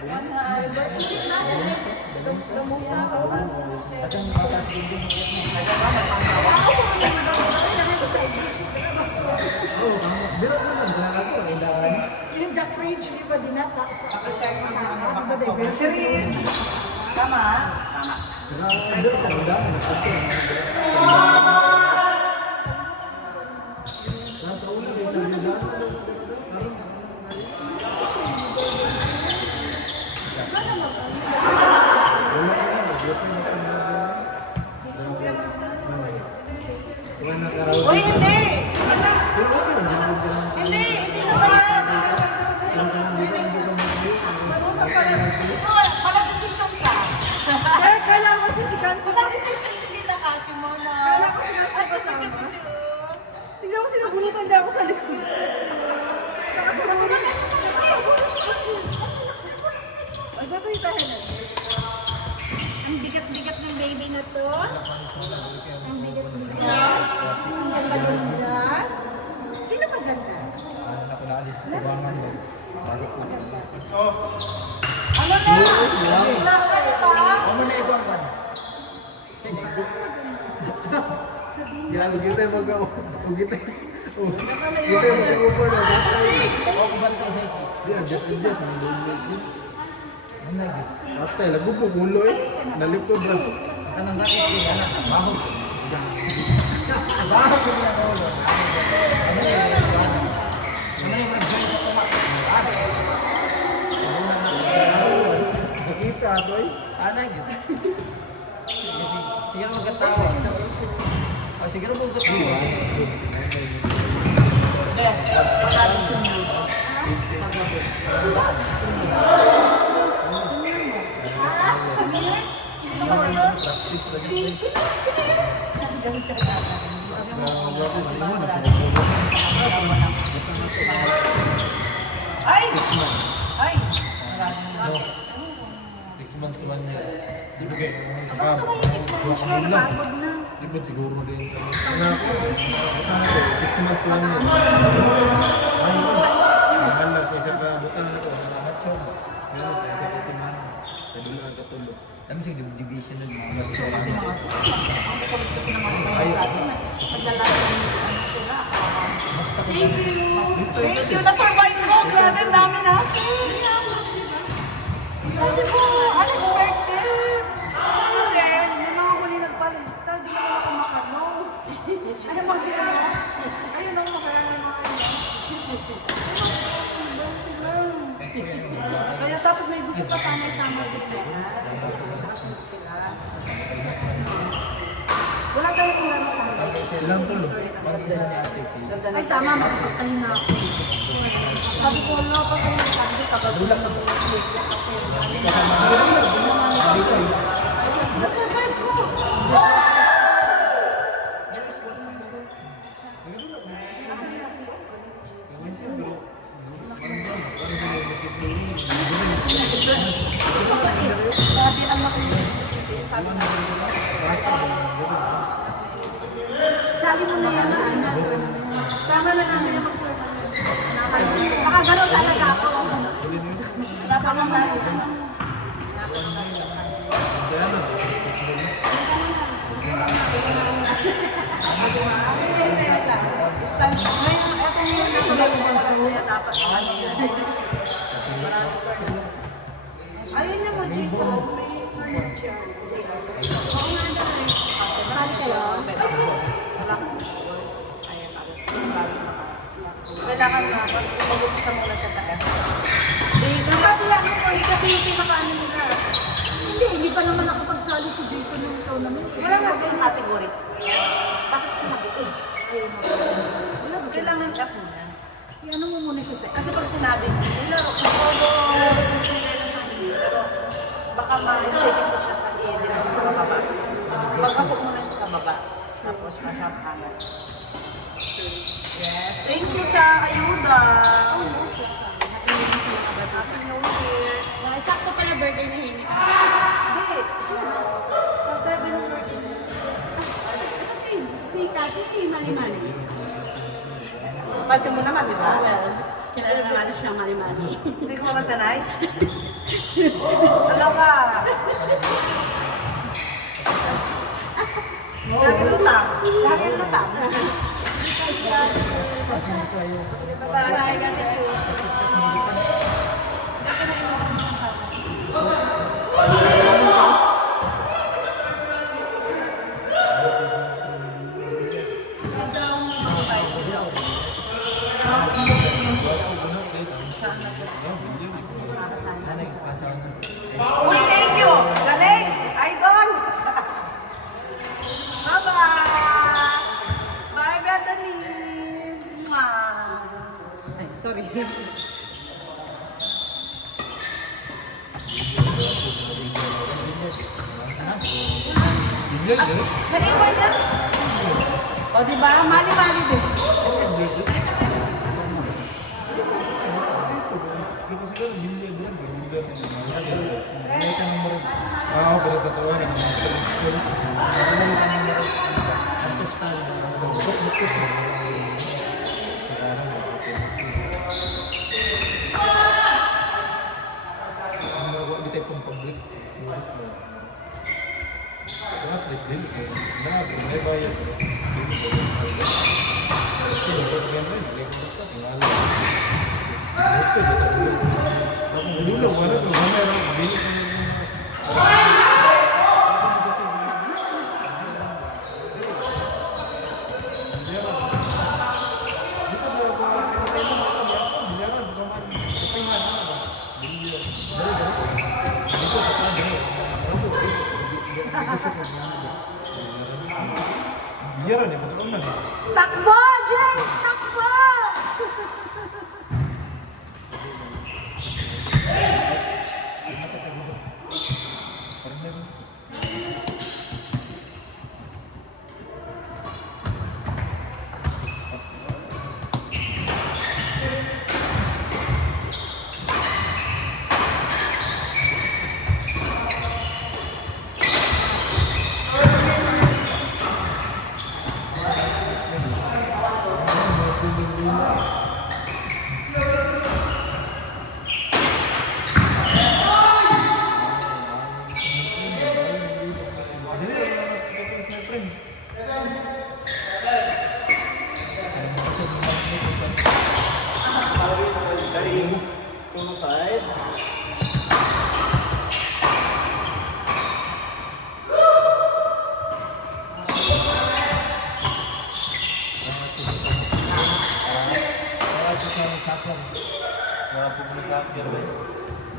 Yung Jack Rage, di ba dinata sa kasama? Di ba Cheers! Tama? Uy, hindi! Hindi siya pala. Pala decision ka. Kailangan ko si Kansi. Pala decision hindi na kasi mo na. Kailangan ko si Kansi kasama. Tignan ko sinabunutan niya ako sa likod. Ay, gato yung tahanan. Ang bigat-bigat ng baby na to. Ang bigat-bigat. Ang ganda. Sino maganda? Maganda. Ano na? Wala ka pa? Grabe kita yung mag-ugit. Kita yung mag-upor na. Di, adjust. Atay, lago po ulo eh. Nalikod na. Kanang bakit sila na? Baho. Baho ko niya ko ulo. Ano yung mag-join ko kumak? Sakita ato eh. Ano yun? Siguro magkatawa. O siguro magkatawa. Ay! Ay! 6 months naman niya. Di ba kayo? Sa Bakit tumahimik na siya? Napagod na. Libot siguro din. Anak ko, 6 months lang niya. Mahal na sa isa ka butan na ito. Salamat siya. Meron sa isa ka siman. Pwede lang katulog. Ano siya division ng mga Kasi mga kasi naman sa atin. Nagdala sila. Thank you! Thank you! Na-survive ko! Grabe, ang dami natin! Grabe po! Unexpected! Kasi, yung mga huli nagpalista, di na ako makano. Ano mag-ina? Ayun ang makarami mga Kaya tapos may gusto pa sana isama sila. Sila. Wala tayo kung ano sa akin. Ilang tulo? Para sa ni ate. Ay, tama. Makakakalina ako. Sabi ko, no, kasi sabi ko, Dulang na po. na-survive ko. Grabe, ang laki. Sabi na. Sali mo na yan. Sama na namin yung mag-work. Baka gano'n talaga ako. Wala pa lang natin. Dapat ano yan. Ayaw niya mo, Jason. Sali kayo. Wala kasi kailangan na mag-umpisa muna siya sa F. Sabi lang ako kasi yung pinakaano nila. Hindi pa naman ako pagsali si Jason ng tournament. Wala nga silang category. Bakit siya mag-iig? Wala ba sila? Kailangan F muna. Ano mo muna siya sa... Kasi pag sinabi, nilaro, pero baka ma-steady siya sa E, hindi na siya makababa. Pagkapok muna siya sa baba. Tapos ma-shop hangat. Yes. Thank you sa ayuda. Happy New Year. Sakto pala birthday na hindi. Hindi. Sa 7:14. Kasi si Mali-Mali. Pansin mo naman, di ba? Kilala na natin siya, Mari-Mari. Hindi ko masanay. Dalawa. Laging lutang. Laging lutang. Bye, God bless you. Uy, thank you. Galing. Idol. Bye-bye. Bye, Bethany. Mwah. Ay, sorry. Naiwan na. O, diba? Mali-mali din. Pero siguro, million yan. Million yan. Malay ka ng marag. Oo, pero sa tawa na. Hindi tayo pong public. At least din. May bayad. Dulu wala ko meron bili ko Biyaran ya, betul kan? Takbo, James! Takbo!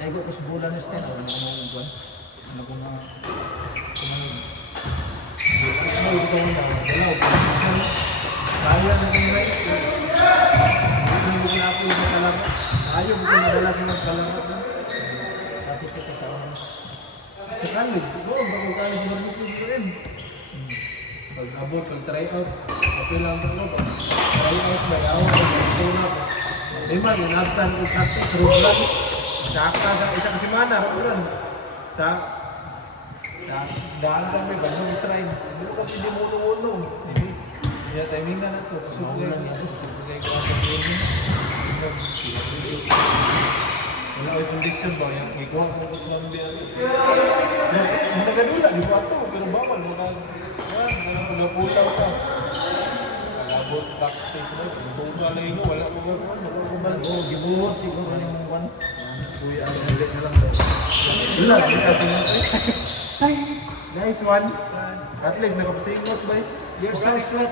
Naigo ko sa bulan na stand, ano mo uguan? Ano ko na ano ito na dalaw. Kaya na yung right. Hindi mo na ako yung kalaro. Ayaw mo kung nadala sa magkalaro. Sabi ko sa tao. Sa college, siguro bago college marunong ko rin. Pag abot, pag try out, okay lang ako. Try out, may awal, may na ako. Lima, ginabtan ko kasi sa ruglan. Saka sa isang semana, ruglan. Sa daan kami, bandang Israel. Hindi ko kami dimulong-ulong. Kaya timing na na ito. Kasugay ko ang pag-ibig. Wala ko yung condition ba? Yung may kuha ko sa mga biyan. Yung nagadula, di ba ito? Pero bawal. Pula-pula ka. Kalabot, backstage na. Bunga na yun. Wala ko gagawin. Nakakabal. Oo, gibuhos siguro yung one. Kuya, ang ulit na lang daw. Wala, hindi natin yun. Nice one. At least nakapasingot ba? You're so sweet.